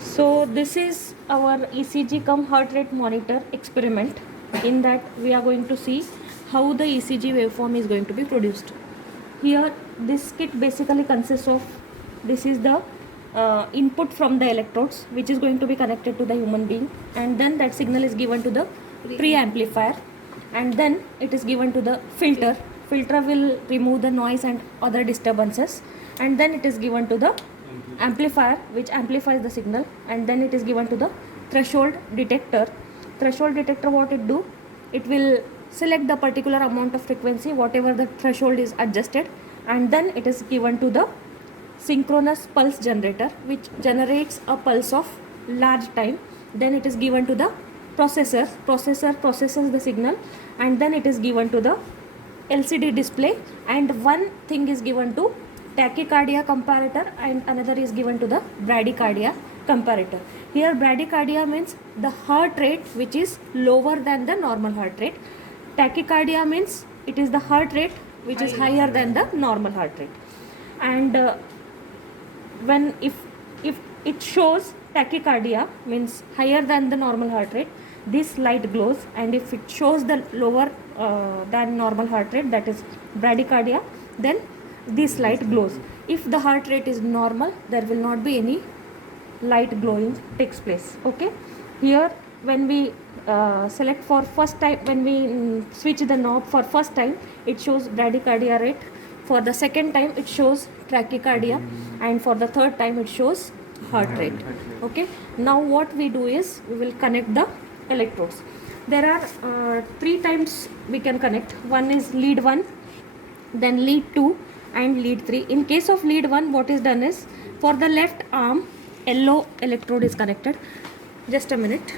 So this is our ECG cum heart rate monitor experiment. In that we are going to see how the ECG waveform is going to be produced. Here this kit basically consists of, this is the input from the electrodes which is going to be connected to the human being, and then that signal is given to the preamplifier, and then it is given to the filter. Filter will remove the noise and other disturbances, and then it is given to the amplifier which amplifies the signal, and then it is given to the threshold detector. Threshold detector, what it do, it will select the particular amount of frequency whatever the threshold is adjusted, and then it is given to the synchronous pulse generator which generates a pulse of large time. Then it is given to the processor processes the signal, and then it is given to the LCD display, and one thing is given to tachycardia comparator and another is given to the bradycardia comparator. Here bradycardia means the heart rate which is lower than the normal heart rate. Tachycardia means it is the heart rate which is higher than the normal heart rate. And when if it shows tachycardia means higher than the normal heart rate, this light glows, and if it shows the lower than normal heart rate, that is bradycardia, then this light glows. If the heart rate is normal, there will not be any light glowing takes place. Okay, here when we select for first time, when we switch the knob for first time, it shows bradycardia rate. For the second time it shows tachycardia, and for the third time it shows heart rate. Okay, now what we do is we will connect the electrodes. There are 3 times we can connect. One is lead 1, then lead 2 and lead 3. In case of lead 1, what is done is, for the left arm yellow electrode is connected. Just a minute.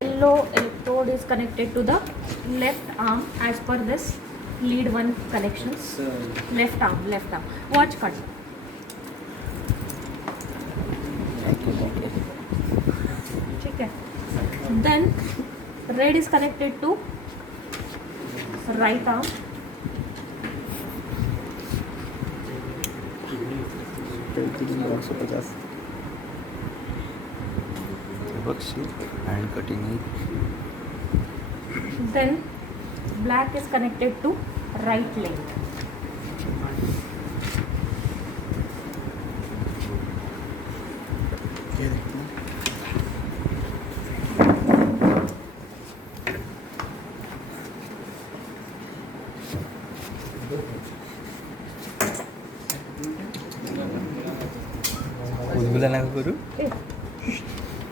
Yellow electrode is connected to the left arm as per this lead 1 connections. Left arm. Watch cut. Okay. Then red is connected to right arm. and cutting it. Then black is connected to right leg.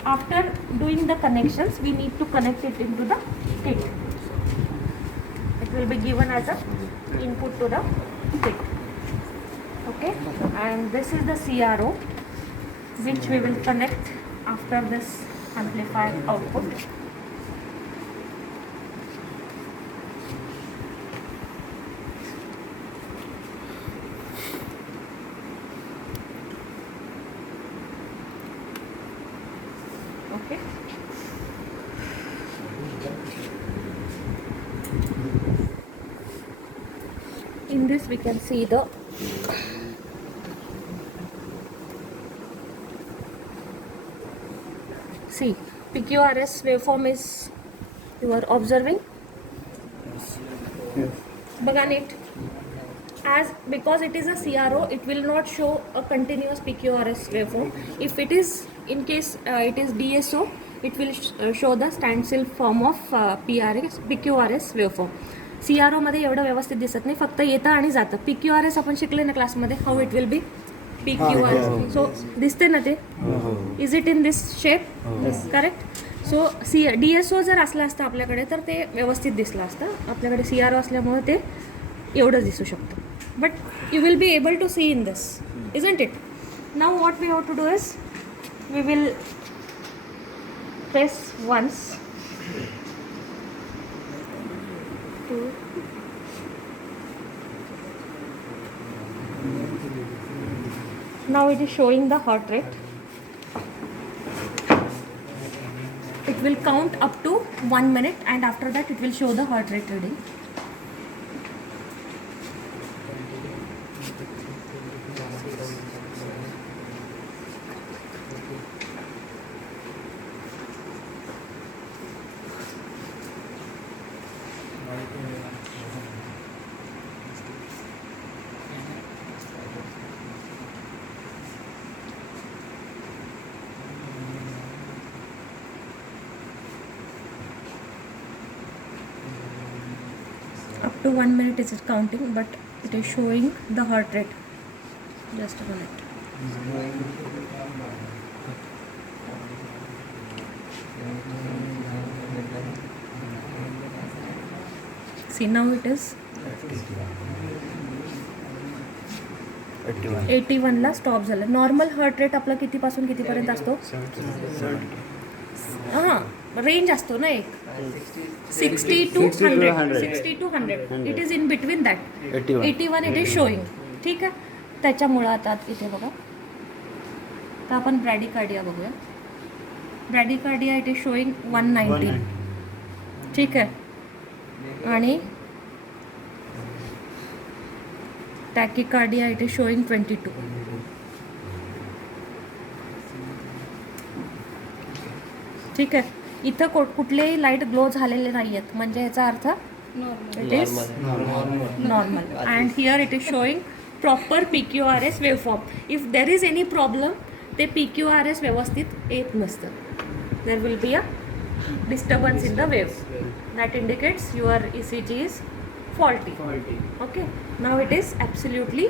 After doing the connections, we need to connect it into the kit. It will be given as a input to the kit. Okay, and this is the CRO which we will connect after this amplifier output. Okay. In this we can see the PQRS waveform is you are observing. Baga नीट. As because it is a CRO, it will not show a continuous PQRS waveform. If it is, in case it is DSO, it will show the standstill form of PQRS waveform. CRO मध्ये एवढं व्यवस्थित दिसत नाही, फक्त येतं आणि जातं. PQRS आपण शिकले ना क्लासमध्ये, how it will be PQRS. So दिसते ना ते? Is it in this shape? Correct? So DSO जर असलं असतं आपल्याकडे तर ते व्यवस्थित दिसलं असतं. आपल्याकडे CRO असल्यामुळे ते एवढंच दिसू शकतं. But you will be able to see in this, isn't it? Now what we have to do is, we will press once, 2, now it is showing the heart rate. It will count up to 1 minute, and after that it will show the heart rate reading. to 1 minute it is counting, but it is showing the heart rate. Just a minute. See, now it is 81 ला stop झालं. Normal heart rate आपला कितीपासून कितीपर्यंत असतो? हां, range असतो ना एक 60 to 100. 60 to 100. It is in between that. 81 it is showing. ठीक आहे. त्याच्यामुळं आता इथे बघा, तर आपण ब्रॅडिकार्डिया बघूया. ब्रॅडिकार्डिया इट इज शोईंग 190. ठीक आहे. आणि टॅकिकार्डिया इट इज शोईंग 22. ठीक आहे. इथं कुठलेही लाईट ग्लो झालेले नाही आहेत, म्हणजे याचा earth it is normal. And here it is showing proper PQRS waveform. If there is any problem, ते PQRS व्यवस्थित येत नसतं. There will be a disturbance in the wave that indicates your ECG is faulty. Okay, now it is absolutely